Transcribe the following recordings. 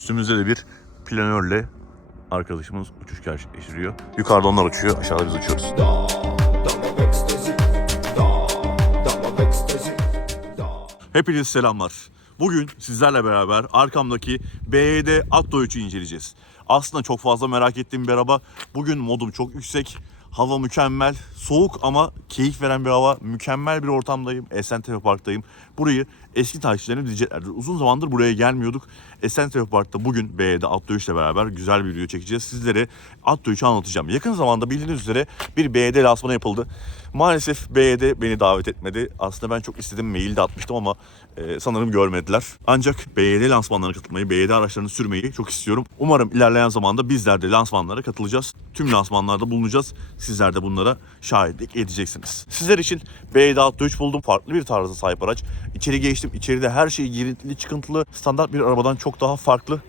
Üstümüzde de bir planörle arkadaşımız uçuş gerçekleştiriyor. Yukarıda onlar uçuyor, aşağıda biz uçuyoruz. Hepiniz selamlar. Bugün sizlerle beraber arkamdaki BYD Atto 3'ü inceleyeceğiz. Aslında çok fazla merak ettiğim bir araba. Bugün modum çok yüksek. Hava mükemmel. Soğuk ama keyif veren bir hava. Mükemmel bir ortamdayım. Esentepe Park'tayım. Burayı eski takipçilerim diyeceklerdir. Uzun zamandır buraya gelmiyorduk. Esentepe Park'ta bugün BYD Atto 3 ile beraber güzel bir video çekeceğiz. Sizlere Atto 3'ü anlatacağım. Yakın zamanda bildiğiniz üzere bir BYD lansmanı yapıldı. Maalesef BYD beni davet etmedi. Aslında ben çok istedim. Mail de atmıştım ama e, sanırım görmediler. Ancak BYD lansmanlarına katılmayı, BYD araçlarını sürmeyi çok istiyorum. Umarım ilerleyen zamanda bizler de lansmanlara katılacağız. Tüm lansmanlarda bulunacağız. Sizler de bunlara şahitlik edeceksiniz. Sizler için BYD Atto 3 buldum. Farklı bir tarza sahip araç. İçeri geçtim. İçeride her şey girintili, çıkıntılı. Standart bir arabadan çok daha farklı.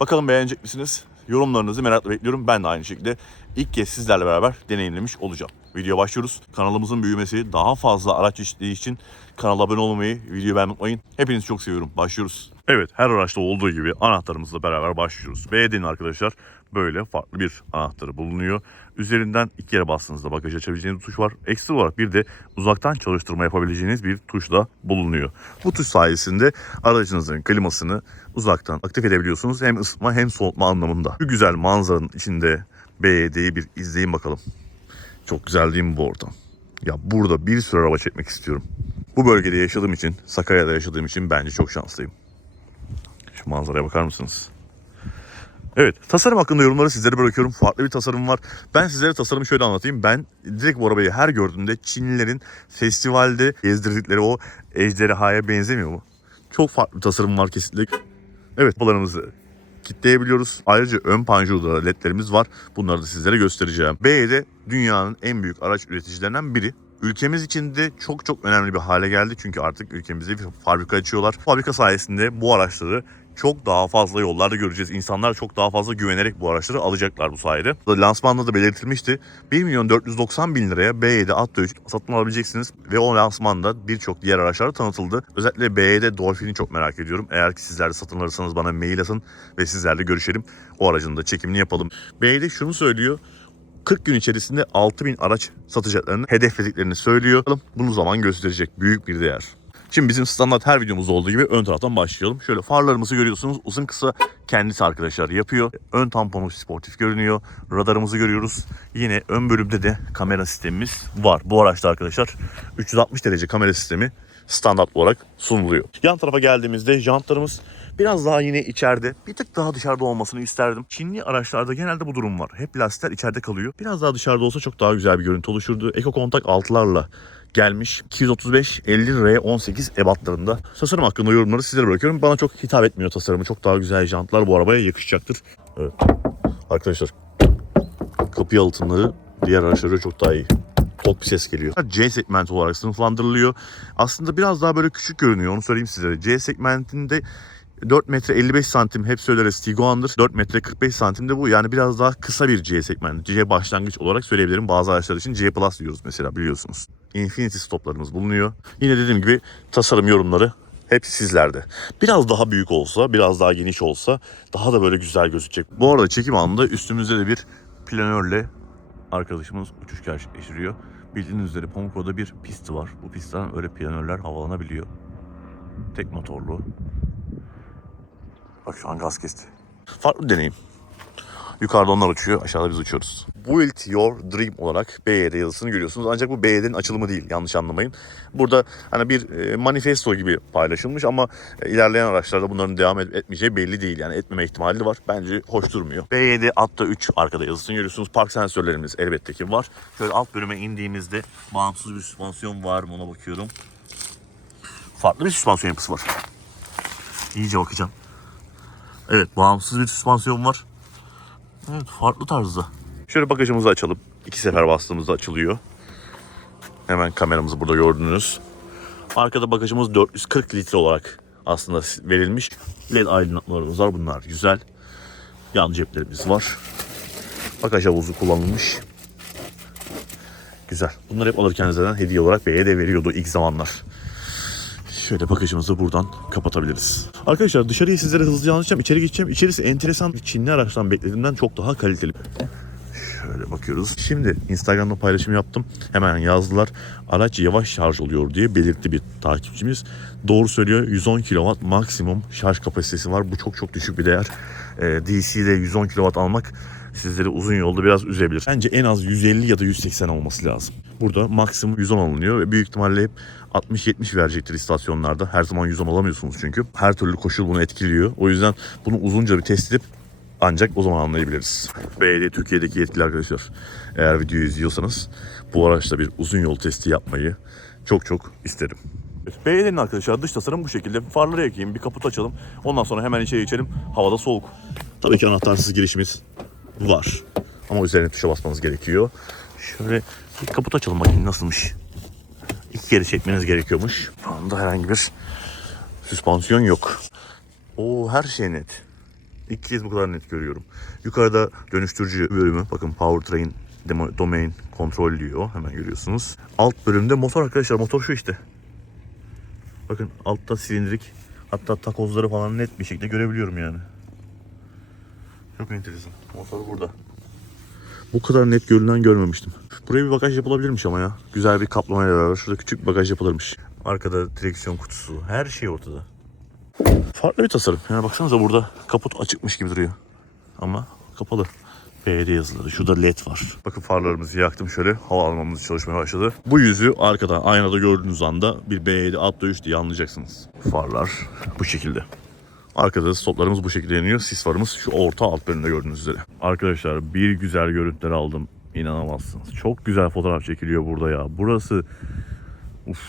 Bakalım beğenecek misiniz? Yorumlarınızı merakla bekliyorum. Ben de aynı şekilde ilk kez sizlerle beraber deneyimlemiş olacağım. Video başlıyoruz. Kanalımızın büyümesi, daha fazla araç çeşitliliği için kanala abone olmayı, videoyu beğenmeyi unutmayın. Hepinizi çok seviyorum. Başlıyoruz. Evet, her araçta olduğu gibi anahtarımızla beraber başlıyoruz. BYD'nin arkadaşlar böyle farklı bir anahtarı bulunuyor. Üzerinden iki kere bastığınızda bagaj açabileceğiniz bir tuş var. Ekstra olarak bir de uzaktan çalıştırma yapabileceğiniz bir tuş da bulunuyor. Bu tuş sayesinde aracınızın klimasını uzaktan aktif edebiliyorsunuz. Hem ısıtma hem soğutma anlamında. Bu güzel manzaranın içinde BYD'yi bir izleyin bakalım. Çok güzel değil mi bu ortam? Ya burada bir sürü araba çekmek istiyorum. Bu bölgede yaşadığım için, Sakarya'da yaşadığım için bence çok şanslıyım. Şu manzaraya bakar mısınız? Evet, tasarım hakkında yorumları sizlere bırakıyorum. Farklı bir tasarım var. Ben sizlere tasarımı şöyle anlatayım. Ben direkt bu arabayı her gördüğümde Çinlilerin festivalde gezdirdikleri o ejderhaya benzemiyor mu? Çok farklı bir tasarım var kesinlikle. Evet, balarımızı kitleyebiliyoruz. Ayrıca ön panjurda ledlerimiz var. Bunları da sizlere göstereceğim. BYD dünyanın en büyük araç üreticilerinden biri. Ülkemiz için de çok çok önemli bir hale geldi. Çünkü artık ülkemizde bir fabrika açıyorlar. Fabrika sayesinde bu araçları çok daha fazla yollarda göreceğiz. İnsanlar çok daha fazla güvenerek bu araçları alacaklar bu sayede. Lansmanda da belirtilmişti. 1 milyon 490 bin liraya B7 Atto 3 satın alabileceksiniz. Ve o lansmanda birçok diğer araçlar tanıtıldı. Özellikle B7 Dolphin'i çok merak ediyorum. Eğer ki sizler de satın alırsanız bana mail atın ve sizlerle görüşelim. O aracın da çekimini yapalım. B7 şunu söylüyor. 40 gün içerisinde 6000 araç satacaklarını hedeflediklerini söylüyor. Bunu zaman gösterecek büyük bir değer. Şimdi bizim standart her videomuzda olduğu gibi ön taraftan başlayalım. Şöyle farlarımızı görüyorsunuz. Uzun kısa kendisi arkadaşlar yapıyor. Ön tamponu sportif görünüyor. Radarımızı görüyoruz. Yine ön bölümde de kamera sistemimiz var. Bu araçta arkadaşlar 360 derece kamera sistemi standart olarak sunuluyor. Yan tarafa geldiğimizde jantlarımız biraz daha yine içeride bir tık daha dışarıda olmasını isterdim. Çinli araçlarda genelde bu durum var. Hep lastikler içeride kalıyor. Biraz daha dışarıda olsa çok daha güzel bir görüntü oluşurdu. Eko kontak altılarla gelmiş. 235 50 R18 ebatlarında. Tasarım hakkında yorumları sizlere bırakıyorum. Bana çok hitap etmiyor tasarımı. Çok daha güzel jantlar bu arabaya yakışacaktır. Evet. Arkadaşlar kapı yalıtımları diğer araçlara çok daha iyi. Tok bir ses geliyor. C segmenti olarak sınıflandırılıyor. Aslında biraz daha böyle küçük görünüyor onu söyleyeyim sizlere. C segmentinde 4 metre 55 santim hep söyleriz Tiguan'dır. 4 metre 45 santim de bu. Yani biraz daha kısa bir C segmenti. C başlangıç olarak söyleyebilirim. Bazı araçlar için C Plus diyoruz mesela biliyorsunuz. Infinity stoplarımız bulunuyor. Yine dediğim gibi tasarım yorumları hep sizlerde. Biraz daha büyük olsa, biraz daha geniş olsa daha da böyle güzel gözükecek. Bu arada çekim anında üstümüzde de bir planörle arkadaşımız uçuş gerçekleştiriyor. Bildiğiniz üzere Pamukova'da bir pisti var. Bu pistten öyle planörler havalanabiliyor. Tek motorlu. Bak şu an gaz kesti. Farklı deneyim. Yukarıda onlar uçuyor, aşağıda biz uçuyoruz. Build Your Dream olarak BYD yazısını görüyorsunuz. Ancak bu BYD'nin açılımı değil, yanlış anlamayın. Burada hani bir e, manifesto gibi paylaşılmış ama e, ilerleyen araçlarda bunların devam et- etmeyeceği belli değil. Yani etmeme ihtimali var. Bence hoş durmuyor. BYD Atta 3 arkada yazısını görüyorsunuz. Park sensörlerimiz elbette ki var. Şöyle alt bölüme indiğimizde bağımsız bir süspansiyon var mı ona bakıyorum. Farklı bir süspansiyon yapısı var. İyice bakacağım. Evet bağımsız bir süspansiyon var. Evet farklı tarzda. Şöyle bagajımızı açalım. İki sefer bastığımızda açılıyor. Hemen kameramızı burada gördünüz. Arkada bagajımız 440 litre olarak aslında verilmiş. LED aydınlatmalarımız var. Bunlar güzel. Yan ceplerimiz var. Bagaj havuzu kullanılmış. Güzel. Bunları hep alırken zaten hediye olarak BYD veriyordu ilk zamanlar. Şöyle bagajımızı buradan kapatabiliriz. Arkadaşlar dışarıyı sizlere hızlıca anlatacağım. İçeri geçeceğim. İçerisi enteresan Çinli araçtan beklediğimden çok daha kaliteli. Şöyle bakıyoruz. Şimdi Instagram'da paylaşım yaptım. Hemen yazdılar. Araç yavaş şarj oluyor diye belirtti bir takipçimiz. Doğru söylüyor. 110 kW maksimum şarj kapasitesi var. Bu çok çok düşük bir değer. Ee, DC'de 110 kW almak sizleri uzun yolda biraz üzebilir. Bence en az 150 ya da 180 olması lazım. Burada maksimum 110 alınıyor ve büyük ihtimalle hep 60-70 verecektir istasyonlarda. Her zaman 110 alamıyorsunuz çünkü. Her türlü koşul bunu etkiliyor. O yüzden bunu uzunca bir test edip ancak o zaman anlayabiliriz. BYD Türkiye'deki yetkili arkadaşlar eğer videoyu izliyorsanız bu araçta bir uzun yol testi yapmayı çok çok isterim. BYD'nin arkadaşlar dış tasarım bu şekilde. Farları yakayım, bir kaput açalım. Ondan sonra hemen içeri geçelim. Havada soğuk. Tabii ki anahtarsız girişimiz var. Ama üzerine tuşa basmanız gerekiyor. Şöyle bir kaput açalım bakayım nasılmış. İki kere çekmeniz gerekiyormuş. Şu anda herhangi bir süspansiyon yok. Oo her şey net. İlk kez bu kadar net görüyorum. Yukarıda dönüştürücü bölümü bakın powertrain domain kontrol diyor. Hemen görüyorsunuz. Alt bölümde motor arkadaşlar. Motor şu işte. Bakın altta silindirik. Hatta takozları falan net bir şekilde görebiliyorum yani. Çok enteresan. Motor burada. Bu kadar net görünen görmemiştim. Buraya bir bagaj yapılabilirmiş ama ya. Güzel bir kaplamayla beraber şurada küçük bir bagaj yapılırmış. Arkada direksiyon kutusu. Her şey ortada. Farklı bir tasarım. Yani baksanıza burada kaput açıkmış gibi duruyor. Ama kapalı. BD yazıları. Şurada led var. Bakın farlarımızı yaktım şöyle. Hava almamız çalışmaya başladı. Bu yüzü arkadan aynada gördüğünüz anda bir BD Atto 3 diye anlayacaksınız. Farlar bu şekilde. Arkada da stoplarımız bu şekilde yanıyor. Sis farımız şu orta alt bölümde gördüğünüz üzere. Arkadaşlar bir güzel görüntüler aldım. İnanamazsınız. Çok güzel fotoğraf çekiliyor burada ya. Burası uf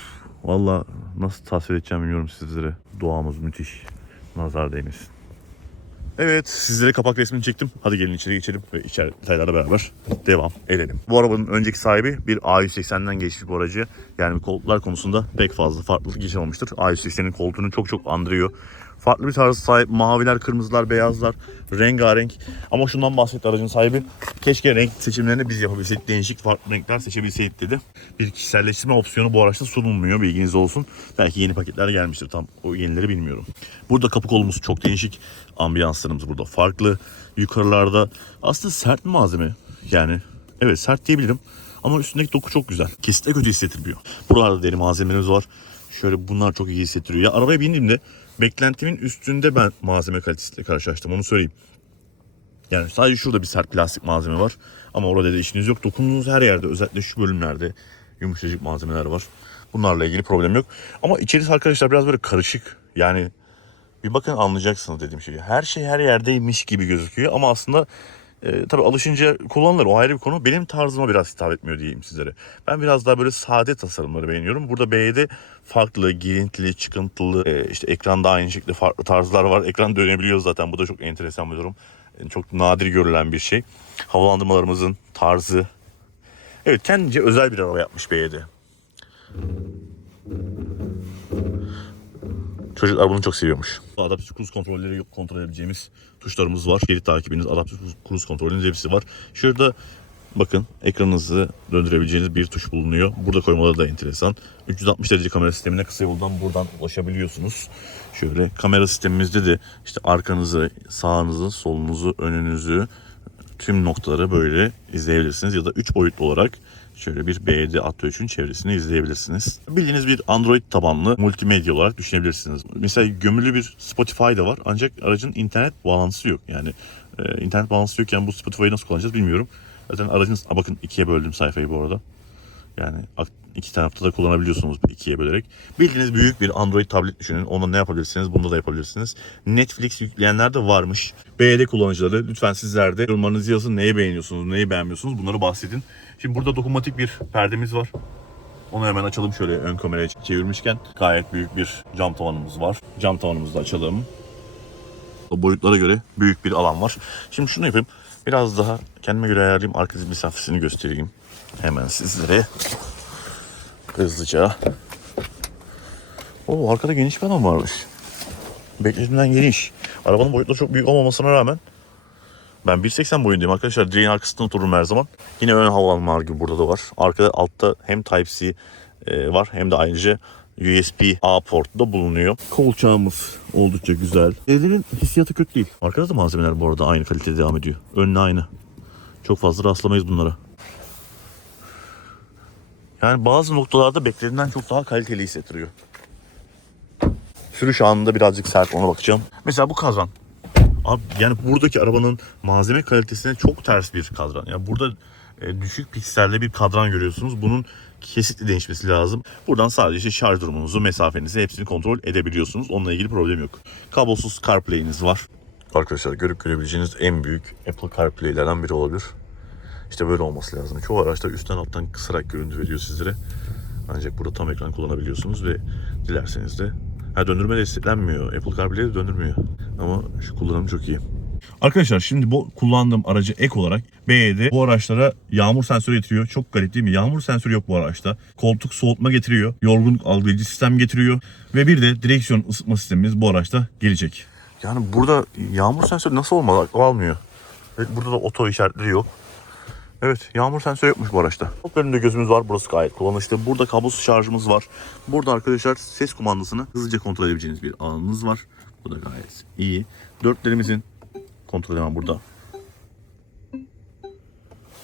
valla nasıl tasvir edeceğim bilmiyorum sizlere. Doğamız müthiş. Nazar değmesin. Evet sizlere kapak resmini çektim. Hadi gelin içeri geçelim ve içeri detaylarla beraber devam edelim. Bu arabanın önceki sahibi bir A180'den geçmiş bu aracı. Yani koltuklar konusunda pek fazla farklılık yaşamamıştır. A180'in koltuğunu çok çok andırıyor. Farklı bir tarzı sahip. Maviler, kırmızılar, beyazlar, rengarenk. Ama şundan bahsetti aracın sahibi. Keşke renk seçimlerini biz yapabilseydik. Değişik farklı renkler seçebilseydik dedi. Bir kişiselleştirme opsiyonu bu araçta sunulmuyor. Bilginiz olsun. Belki yeni paketler gelmiştir. Tam o yenileri bilmiyorum. Burada kapı kolumuz çok değişik. Ambiyanslarımız burada farklı. Yukarılarda aslında sert malzeme. Yani evet sert diyebilirim. Ama üstündeki doku çok güzel. Kesinlikle kötü hissettirmiyor. Buralarda deri malzemelerimiz var. Şöyle bunlar çok iyi hissettiriyor. Ya arabaya bindiğimde beklentimin üstünde ben malzeme kalitesiyle karşılaştım. Onu söyleyeyim. Yani sadece şurada bir sert plastik malzeme var. Ama orada da işiniz yok. Dokunduğunuz her yerde özellikle şu bölümlerde yumuşacık malzemeler var. Bunlarla ilgili problem yok. Ama içerisi arkadaşlar biraz böyle karışık. Yani bir bakın anlayacaksınız dediğim şeyi. Her şey her yerdeymiş gibi gözüküyor ama aslında e, tabii alışınca kullanılır o ayrı bir konu. Benim tarzıma biraz hitap etmiyor diyeyim sizlere. Ben biraz daha böyle sade tasarımları beğeniyorum. Burada B'de farklı, girintili, çıkıntılı, e, işte ekranda aynı şekilde farklı tarzlar var. Ekran dönebiliyor zaten. Bu da çok enteresan bir durum. E, çok nadir görülen bir şey. Havalandırmalarımızın tarzı. Evet kendince özel bir araba yapmış B'de. Çocuklar bunu çok seviyormuş. Adaptif kruz kontrolleri kontrol edebileceğimiz tuşlarımız var. Şerit takibiniz, adaptif kruz kontrolünüz hepsi var. Şurada bakın ekranınızı döndürebileceğiniz bir tuş bulunuyor. Burada koymaları da enteresan. 360 derece kamera sistemine kısa yoldan buradan ulaşabiliyorsunuz. Şöyle kamera sistemimizde de işte arkanızı, sağınızı, solunuzu, önünüzü tüm noktaları böyle izleyebilirsiniz. Ya da 3 boyutlu olarak şöyle bir BD Atto 3'ün çevresini izleyebilirsiniz. Bildiğiniz bir Android tabanlı multimedya olarak düşünebilirsiniz. Mesela gömülü bir Spotify da var ancak aracın internet bağlantısı yok. Yani e, internet bağlantısı yokken bu Spotify'ı nasıl kullanacağız bilmiyorum. Zaten aracın Aa, bakın ikiye böldüm sayfayı bu arada. Yani iki tarafta da kullanabiliyorsunuz ikiye bölerek. Bildiğiniz büyük bir Android tablet düşünün. Onunla ne yapabilirsiniz? Bunda da yapabilirsiniz. Netflix yükleyenler de varmış. BYD kullanıcıları lütfen sizler de yorumlarınızı yazın. Neyi beğeniyorsunuz, neyi beğenmiyorsunuz bunları bahsedin. Şimdi burada dokunmatik bir perdemiz var. Onu hemen açalım şöyle ön kameraya çevirmişken. Gayet büyük bir cam tavanımız var. Cam tavanımızı da açalım. Boyutlara göre büyük bir alan var. Şimdi şunu yapayım. Biraz daha kendime göre ayarlayayım. Arka mesafesini göstereyim. Hemen sizlere. Hızlıca. Oo arkada geniş bir alan varmış. Beklediğimden geniş. Arabanın boyutları çok büyük olmamasına rağmen ben 1.80 boyundayım arkadaşlar. Direğin arkasında otururum her zaman. Yine ön havalanmalar gibi burada da var. Arkada altta hem Type-C e, var hem de ayrıca USB-A portu da bulunuyor. Kolçağımız oldukça güzel. Ellerin hissiyatı kötü değil. Arkada da malzemeler bu arada aynı kalitede devam ediyor. Önüne aynı. Çok fazla rastlamayız bunlara. Yani bazı noktalarda beklediğinden çok daha kaliteli hissettiriyor. Sürüş anında birazcık sert ona bakacağım. Mesela bu kazan. Abi yani buradaki arabanın malzeme kalitesine çok ters bir kadran. Yani burada e, düşük pikselde bir kadran görüyorsunuz. Bunun kesinlikle değişmesi lazım. Buradan sadece şarj durumunuzu, mesafenizi hepsini kontrol edebiliyorsunuz. Onunla ilgili problem yok. Kablosuz CarPlay'iniz var. Arkadaşlar görüp görebileceğiniz en büyük Apple CarPlay'lerden biri olabilir. İşte böyle olması lazım. Çoğu araçta üstten alttan kısarak görüntü veriyor sizlere. Ancak burada tam ekran kullanabiliyorsunuz ve dilerseniz de ha döndürme desteklenmiyor. Apple CarPlay'de döndürmüyor. Ama şu kullanım çok iyi. Arkadaşlar şimdi bu kullandığım aracı ek olarak BYD bu araçlara yağmur sensörü getiriyor. Çok garip değil mi? Yağmur sensörü yok bu araçta. Koltuk soğutma getiriyor. Yorgunluk algılayıcı sistem getiriyor. Ve bir de direksiyon ısıtma sistemimiz bu araçta gelecek. Yani burada yağmur sensörü nasıl olmalı? Almıyor. Evet, burada da oto işaretleri yok. Evet yağmur sensörü yokmuş bu araçta. Çok önünde gözümüz var. Burası gayet kullanışlı. Burada kablosuz şarjımız var. Burada arkadaşlar ses kumandasını hızlıca kontrol edebileceğiniz bir alanınız var. Bu da gayet iyi. Dörtlerimizin kontrolü hemen burada.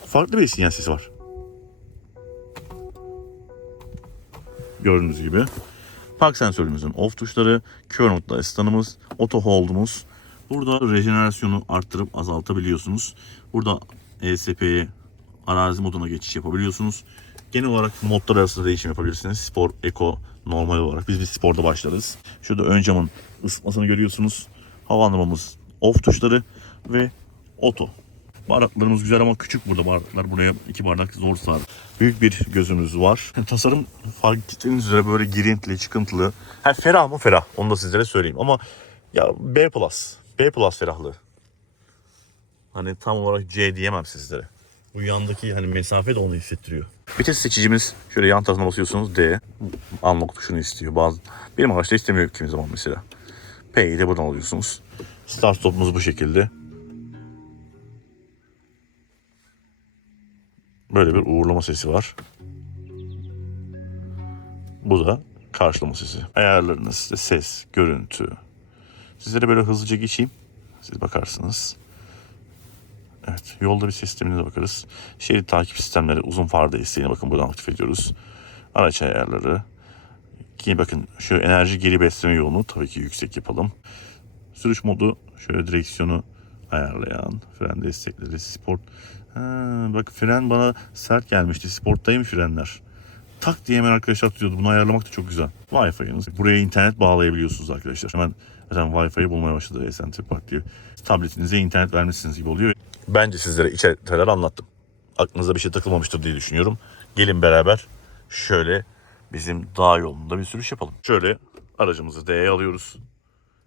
Farklı bir sinyal sesi var. Gördüğünüz gibi. Park sensörümüzün off tuşları, kör nokta asistanımız, auto hold'umuz. Burada rejenerasyonu arttırıp azaltabiliyorsunuz. Burada ESP'ye arazi moduna geçiş yapabiliyorsunuz. Genel olarak modlar arasında değişim yapabilirsiniz. Spor, Eco, normal olarak. Biz bir sporda başlarız. Şurada ön camın ısıtmasını görüyorsunuz. Havalandırmamız off tuşları ve oto. Bardaklarımız güzel ama küçük burada bardaklar. Buraya iki bardak zor sığar. Büyük bir gözümüz var. Tasarım fark ettiğiniz üzere böyle girintili, çıkıntılı. Ha, ferah mı ferah onu da sizlere söyleyeyim. Ama ya B+, B+, ferahlığı. Hani tam olarak C diyemem sizlere. Bu yandaki hani mesafe de onu hissettiriyor. Vites seçicimiz şöyle yan tarafına basıyorsunuz D. Almak tuşunu istiyor. Bazı benim araçta istemiyor kimi zaman mesela. P'yi de buradan alıyorsunuz. Start stopumuz bu şekilde. Böyle bir uğurlama sesi var. Bu da karşılama sesi. Ayarlarınız, işte ses, görüntü. Sizlere böyle hızlıca geçeyim. Siz bakarsınız. Evet, yolda bir sistemine bakarız. Şerit takip sistemleri, uzun far desteğine bakın buradan aktif ediyoruz. Araç ayarları. Ki bakın şu enerji geri besleme yolunu tabii ki yüksek yapalım. Sürüş modu şöyle direksiyonu ayarlayan, fren destekleri, sport. Ha, bak fren bana sert gelmişti. Sporttayım frenler. Tak diye hemen arkadaşlar tutuyordu. Bunu ayarlamak da çok güzel. Wi-Fi'niz. Buraya internet bağlayabiliyorsunuz arkadaşlar. Hemen zaten Wi-Fi'yi bulmaya başladı Esen Park diye. Tabletinize internet vermişsiniz gibi oluyor. Bence sizlere içerikler anlattım. Aklınıza bir şey takılmamıştır diye düşünüyorum. Gelin beraber şöyle bizim dağ yolunda bir sürüş yapalım. Şöyle aracımızı D'ye alıyoruz.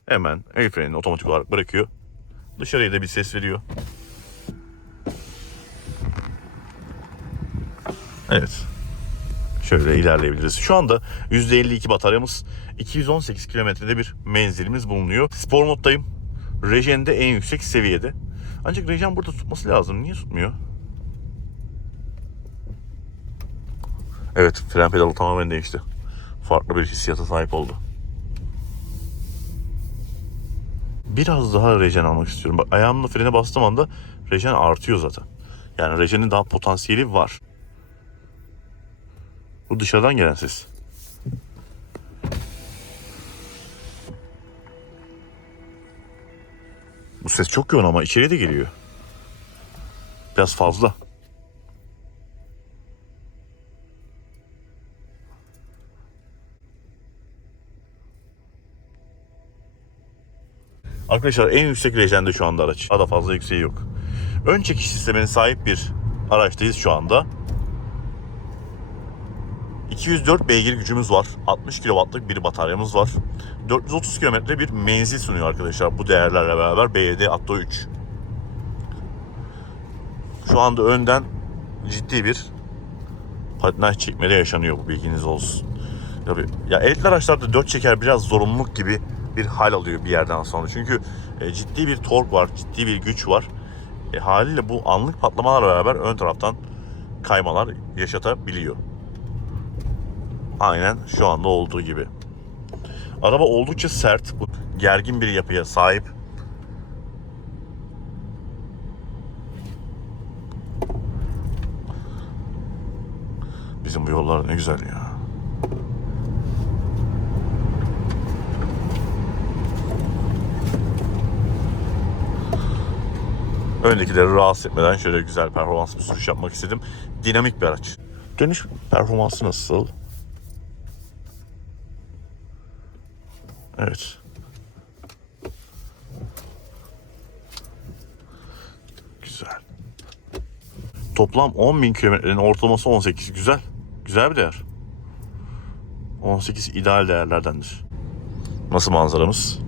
Hemen el frenini otomatik olarak bırakıyor. Dışarıya da bir ses veriyor. Evet. Şöyle ilerleyebiliriz. Şu anda %52 bataryamız 218 kilometrede bir menzilimiz bulunuyor. Spor moddayım. Rejen de en yüksek seviyede. Ancak rejen burada tutması lazım. Niye tutmuyor? Evet fren pedalı tamamen değişti. Farklı bir hissiyata sahip oldu. Biraz daha rejen almak istiyorum. Bak ayağımla frene bastığım anda rejen artıyor zaten. Yani rejenin daha potansiyeli var. Bu dışarıdan gelen ses. Bu ses çok yoğun ama içeriye de geliyor. Biraz fazla. Arkadaşlar en yüksek lejende şu anda araç. Daha da fazla yükseği yok. Ön çekiş sistemine sahip bir araçtayız şu anda. 204 beygir gücümüz var. 60 kW'lık bir bataryamız var. 430 kilometre bir menzil sunuyor arkadaşlar bu değerlerle beraber BYD Atto 3. Şu anda önden ciddi bir patinaj çekmeli yaşanıyor bu bilginiz olsun. Tabii ya elektrikli araçlarda 4 çeker biraz zorunluluk gibi bir hal alıyor bir yerden sonra. Çünkü e, ciddi bir tork var, ciddi bir güç var. E, haliyle bu anlık patlamalarla beraber ön taraftan kaymalar yaşatabiliyor. Aynen şu anda olduğu gibi. Araba oldukça sert, gergin bir yapıya sahip. Bizim bu yollar ne güzel ya. Öndekileri rahatsız etmeden şöyle güzel performanslı bir sürüş yapmak istedim. Dinamik bir araç. Dönüş performansı nasıl? Evet. Güzel. Toplam 10.000 kilometrenin ortalaması 18. Güzel. Güzel bir değer. 18 ideal değerlerdendir. Nasıl manzaramız?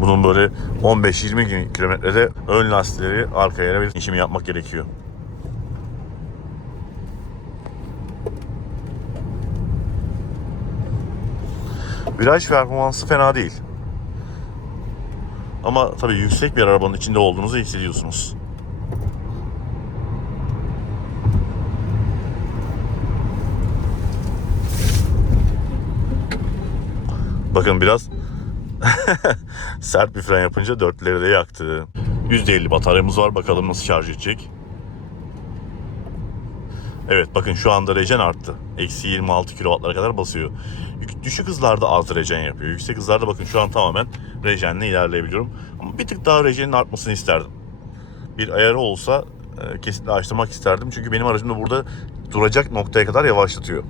Bunun böyle 15-20 kilometrede ön lastikleri arkaya bir işimi yapmak gerekiyor. Viraj performansı fena değil. Ama tabii yüksek bir arabanın içinde olduğunuzu hissediyorsunuz. Bakın biraz sert bir fren yapınca dörtleri de yaktı. %50 bataryamız var. Bakalım nasıl şarj edecek. Evet bakın şu anda regen arttı. Eksi 26 kW'lara kadar basıyor. Düşük hızlarda az regen yapıyor. Yüksek hızlarda bakın şu an tamamen rejenle ilerleyebiliyorum. Ama bir tık daha rejenin artmasını isterdim. Bir ayarı olsa e, kesinlikle açtırmak isterdim. Çünkü benim aracım da burada duracak noktaya kadar yavaşlatıyor.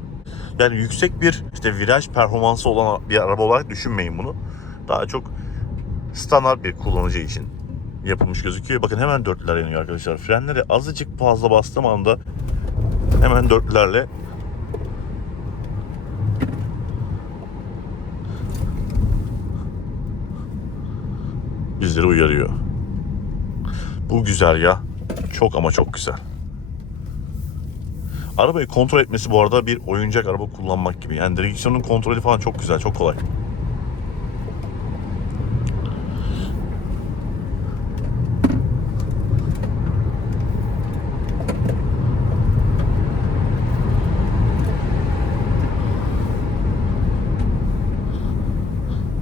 Yani yüksek bir işte viraj performansı olan bir araba olarak düşünmeyin bunu. Daha çok standart bir kullanıcı için yapılmış gözüküyor. Bakın hemen dörtlüler yanıyor arkadaşlar. Frenleri azıcık fazla bastığım anda hemen dörtlülerle bizleri uyarıyor. Bu güzel ya. Çok ama çok güzel. Arabayı kontrol etmesi bu arada bir oyuncak araba kullanmak gibi. Yani direksiyonun kontrolü falan çok güzel, çok kolay.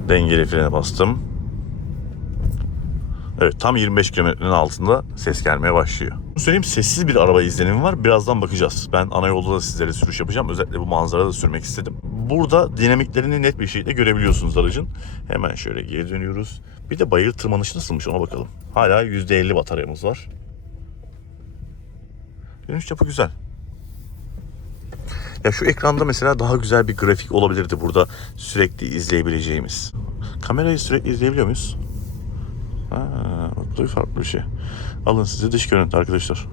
Dengeli frene bastım. Evet tam 25 kilometrenin altında ses gelmeye başlıyor. Bunu Söyleyeyim sessiz bir araba izlenimi var. Birazdan bakacağız. Ben ana yolda da sizlere sürüş yapacağım. Özellikle bu manzarada da sürmek istedim. Burada dinamiklerini net bir şekilde görebiliyorsunuz aracın. Hemen şöyle geri dönüyoruz. Bir de bayır tırmanışı nasılmış ona bakalım. Hala %50 bataryamız var. Dönüş çapı güzel. Ya şu ekranda mesela daha güzel bir grafik olabilirdi burada sürekli izleyebileceğimiz. Kamerayı sürekli izleyebiliyor muyuz? Ha, bu farklı bir şey. Alın size dış görüntü arkadaşlar.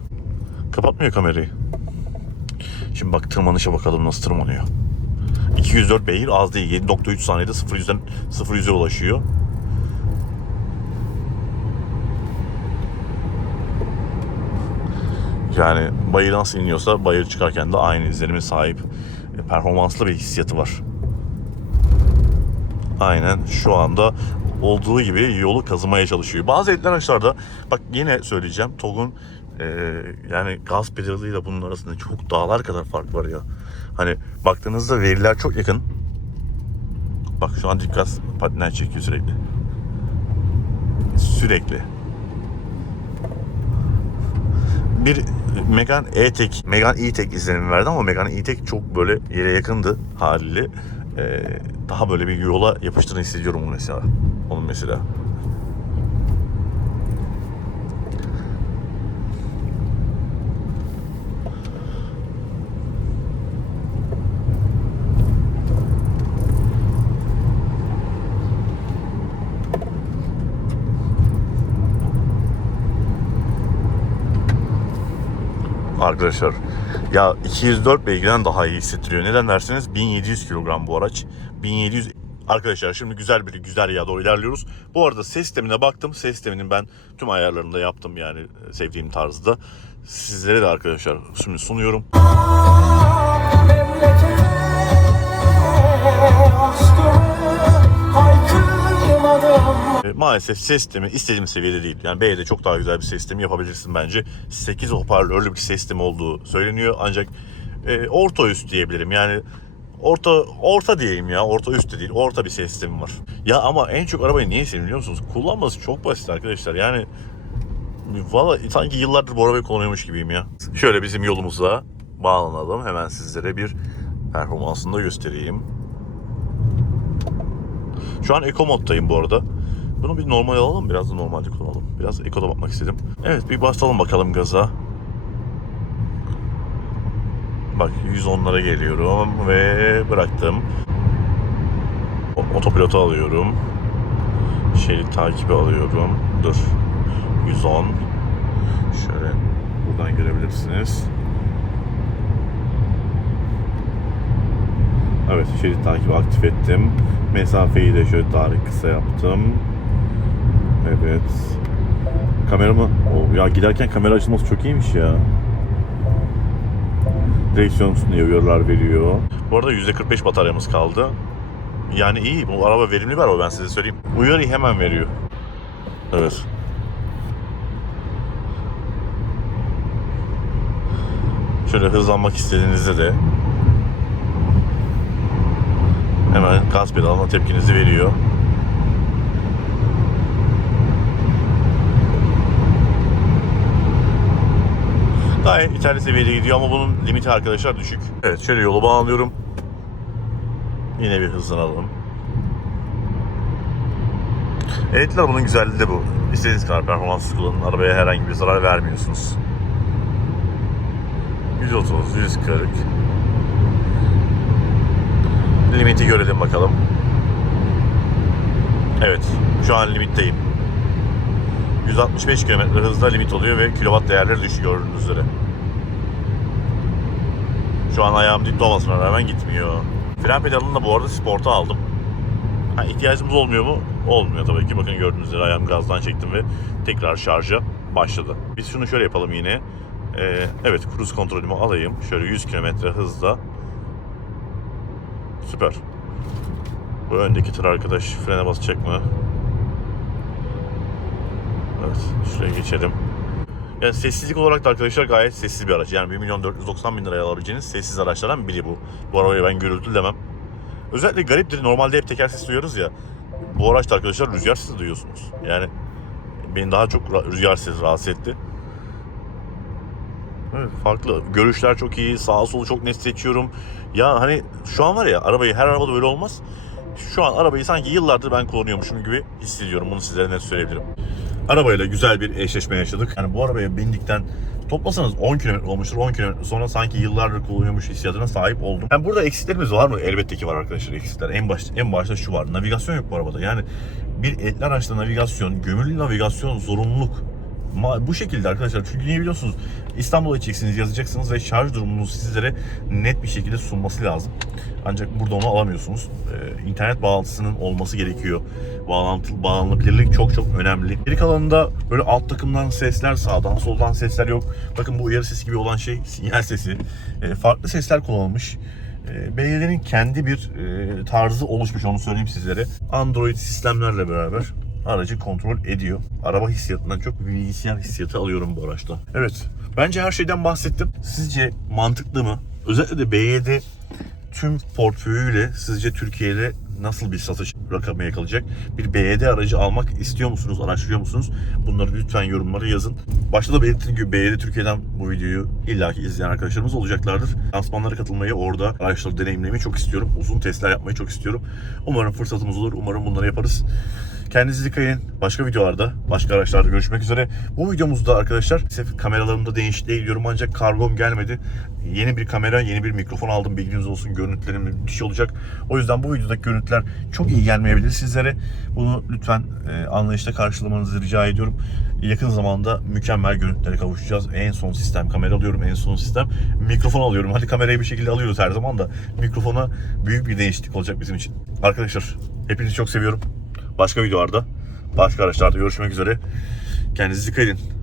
Kapatmıyor kamerayı. Şimdi bak tırmanışa bakalım nasıl tırmanıyor. 204 beygir az değil. 7.3 saniyede 0 yüzden 0 yüze ulaşıyor. Yani bayır nasıl iniyorsa bayır çıkarken de aynı izlenime sahip e, performanslı bir hissiyatı var. Aynen şu anda olduğu gibi yolu kazımaya çalışıyor. Bazı etler araçlarda bak yine söyleyeceğim TOG'un e, yani gaz pedalıyla bunun arasında çok dağlar kadar fark var ya. Hani baktığınızda veriler çok yakın. Bak şu an dikkat patinden çekiyor sürekli. Sürekli. bir Megane E-Tech, Megane E-Tech izlenimi verdi ama Megane E-Tech çok böyle yere yakındı haliyle. Ee, daha böyle bir yola yapıştığını hissediyorum onu mesela. Onun mesela. Arkadaşlar ya 204 beygirden daha iyi hissettiriyor. Neden derseniz 1700 kilogram bu araç. 1700 Arkadaşlar şimdi güzel bir güzel ya doğru ilerliyoruz. Bu arada ses sistemine baktım. Ses sisteminin ben tüm ayarlarını da yaptım yani e, sevdiğim tarzda. Sizlere de arkadaşlar şimdi sunuyorum. E, maalesef ses sistemi istediğim seviyede değil. Yani B'de çok daha güzel bir ses sistemi yapabilirsin bence. 8 hoparlörlü bir ses sistemi olduğu söyleniyor. Ancak e, orta üst diyebilirim. Yani orta orta diyeyim ya. Orta üst de değil. Orta bir ses sistemi var. Ya ama en çok arabayı niye seviyorum biliyor musunuz? Kullanması çok basit arkadaşlar. Yani Valla sanki yıllardır bu arabayı kullanıyormuş gibiyim ya. Şöyle bizim yolumuza bağlanalım. Hemen sizlere bir performansını da göstereyim. Şu an Eco moddayım bu arada. Bunu bir normal alalım, biraz da normalde kullanalım. Biraz Eco'da bakmak istedim. Evet, bir basalım bakalım gaza. Bak 110'lara geliyorum ve bıraktım. Otopilotu alıyorum. Şerit takibi alıyorum. Dur. 110. Şöyle buradan görebilirsiniz. Evet şerit takibi aktif ettim. Mesafeyi de şöyle daha kısa yaptım. Evet. Kameramı... O, ya giderken kamera açılması çok iyiymiş ya. Direksiyon uyarılar veriyor. Bu arada %45 bataryamız kaldı. Yani iyi. Bu araba verimli bir araba ben size söyleyeyim. Uyarıyı hemen veriyor. Evet. Şöyle hızlanmak istediğinizde de hemen gaz pedalına tepkinizi veriyor. Gayet yeterli seviyede gidiyor ama bunun limiti arkadaşlar düşük. Evet şöyle yolu bağlıyorum. Yine bir hızlanalım. Ehliyetler bunun güzelliği de bu. İstediğiniz kadar performans kullanın. Arabaya herhangi bir zarar vermiyorsunuz. 130, 140. Limiti görelim bakalım. Evet, şu an limitteyim. 165 km hızda limit oluyor ve kilowatt değerleri düşüyor gördüğünüz üzere. Şu an ayağım dik olmasına rağmen gitmiyor. Fren pedalını da bu arada sporta aldım. Ha, ihtiyacımız olmuyor mu? Olmuyor tabii ki. Bakın gördüğünüz üzere ayağımı gazdan çektim ve tekrar şarja başladı. Biz şunu şöyle yapalım yine. Ee, evet cruise kontrolümü alayım. Şöyle 100 km hızda. Süper. Bu öndeki tır arkadaş frene basacak mı? Şuraya geçelim. Yani sessizlik olarak da arkadaşlar gayet sessiz bir araç. Yani 1 milyon 490 bin liraya alabileceğiniz sessiz araçlardan biri bu. Bu arabaya ben gürültü demem. Özellikle gariptir. Normalde hep teker sesi duyuyoruz ya. Bu araçta arkadaşlar rüzgar sesi duyuyorsunuz. Yani beni daha çok rüzgar sesi rahatsız etti. Evet, farklı. Görüşler çok iyi. Sağa solu çok net seçiyorum. Ya hani şu an var ya arabayı her arabada böyle olmaz. Şu an arabayı sanki yıllardır ben kullanıyormuşum gibi hissediyorum. Bunu sizlere net söyleyebilirim. Arabayla güzel bir eşleşme yaşadık. Yani bu arabaya bindikten toplasanız 10 km olmuştur. 10 km sonra sanki yıllardır kullanıyormuş hissiyatına sahip oldum. Yani burada eksiklerimiz var mı? Elbette ki var arkadaşlar eksikler. En başta en başta şu var. Navigasyon yok bu arabada. Yani bir etli araçta navigasyon, gömülü navigasyon zorunluluk. Bu şekilde arkadaşlar. Çünkü niye biliyorsunuz? İstanbul'a gideceksiniz, yazacaksınız ve şarj durumunuzu sizlere net bir şekilde sunması lazım. Ancak burada onu alamıyorsunuz. Ee, internet bağlantısının olması gerekiyor. Bağlantı, bağlanabilirlik çok çok önemli. Geri kalanında böyle alt takımdan sesler, sağdan soldan sesler yok. Bakın bu uyarı sesi gibi olan şey sinyal sesi. Ee, farklı sesler kullanılmış. E, Belediyenin kendi bir e, tarzı oluşmuş onu söyleyeyim sizlere. Android sistemlerle beraber aracı kontrol ediyor. Araba hissiyatından çok bilgisayar hissiyatı alıyorum bu araçta. Evet, bence her şeyden bahsettim. Sizce mantıklı mı? Özellikle de BYD tüm portföyüyle sizce Türkiye'de nasıl bir satış rakamı yakalayacak? Bir BYD aracı almak istiyor musunuz, araştırıyor musunuz? Bunları lütfen yorumlara yazın. Başta da belirttiğim gibi BYD Türkiye'den bu videoyu illaki izleyen arkadaşlarımız olacaklardır. Lansmanlara katılmayı, orada araçları deneyimlemeyi çok istiyorum. Uzun testler yapmayı çok istiyorum. Umarım fırsatımız olur, umarım bunları yaparız. Kendinize dikkat edin. Başka videolarda, başka araçlarda görüşmek üzere. Bu videomuzda arkadaşlar kameralarımda değişikliğe gidiyorum ancak kargom gelmedi. Yeni bir kamera, yeni bir mikrofon aldım. Bilginiz olsun. Görüntülerim müthiş olacak. O yüzden bu videodaki görüntüler çok iyi gelmeyebilir sizlere. Bunu lütfen e, anlayışla karşılamanızı rica ediyorum. Yakın zamanda mükemmel görüntülere kavuşacağız. En son sistem kamera alıyorum, en son sistem mikrofon alıyorum. Hadi kamerayı bir şekilde alıyoruz her zaman da mikrofona büyük bir değişiklik olacak bizim için. Arkadaşlar hepinizi çok seviyorum. Başka videolarda, başka araçlarda görüşmek üzere. Kendinize dikkat edin.